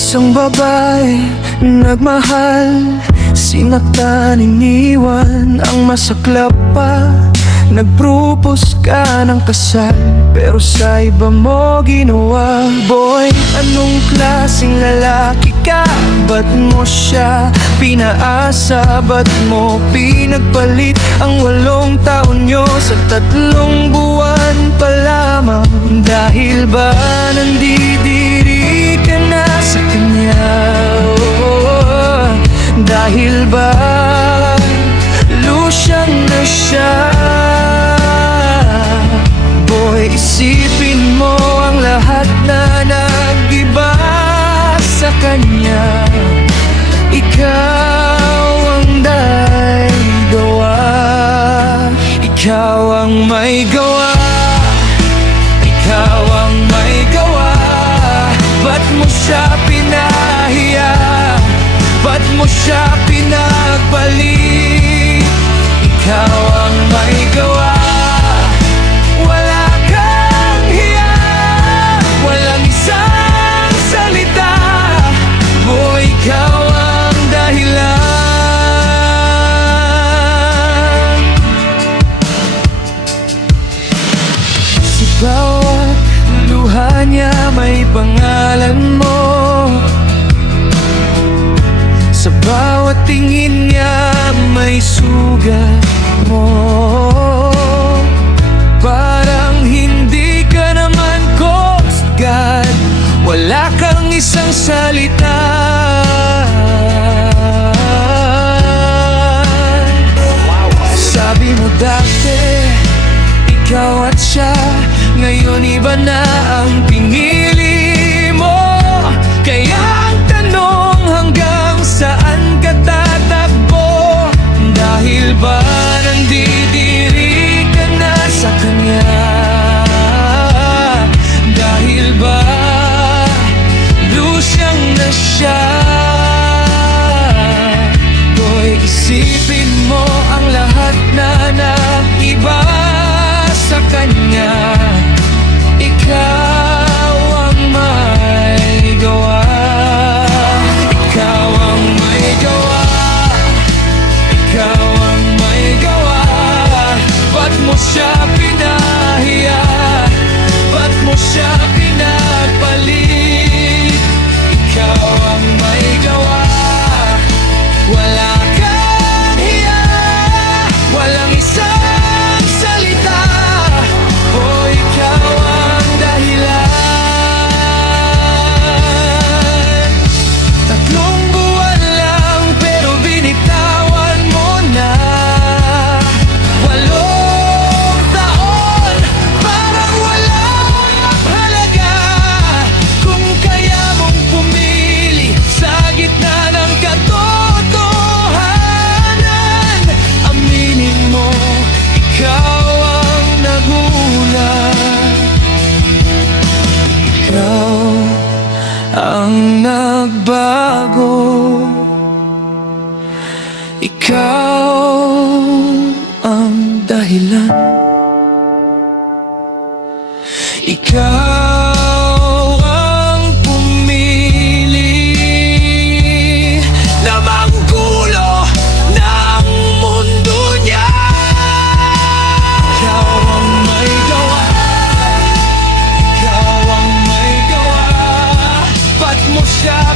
Isang babae nagmahal, sinaktan, iniwan ang masaklap pa. Nagpropose ka ng kasal, pero sa iba mo ginawa. Boy, anong klaseng lalaki ka? Ba't mo siya pinaasa? Ba't mo pinagpalit ang 8 taon nyo sa 3 buwan pa lamang? Dahil ba nandidiri ka na sa kanya? Oh, dahil ba lusyang na siya? Boy, isipin mo ang lahat na nag-iba sa kanya. Ikaw ang may gawa. Ikaw ang may gawa. Ikaw ang may gawa. Ba't mo siya pinahiya? Ba't mo siya pinagbalik? Ikaw ang may gawa. Wala kang hiya, walang isang salita. Boy, ikaw ang dahilan. Si bawat luha niya may pangalan mo. Sa bawat tingin niya may sugat mo. Parang hindi ka naman Coast Guard, wala kang isang salita. Sabi mo dati, ikaw at siya, ngayon iba na ang pinili mo. Kaya ang tanong, hanggang saan ka tatakbo? Dahil ba nandidiri ka na sa kanya? Dahil ba lusyang na siya? Boy, isipin mo ang lahat na naiba sa kanya. Ikaw ang may gawa. Ikaw ang may gawa. Ikaw ang may gawa. Ba't mo siya pinahiya? Ba't mo siya pinagpalit? Ikaw ang may gawa. Wala kang hiya, walang isang salita. Oh, ikaw ang dahilan. 3 buwan lang pero binitawan mo na. 8 taon, parang walang halaga. Kung kaya mong pumili sa gitna ng katotohanan, aminin mo, ikaw ang nagulat. Ikaw ang nagbago. Ikaw ang dahilan. Ikaw ang pumili na manggulo ng mundo niya. Ikaw ang may gawa. Ikaw ang may gawa. Ba't mo siya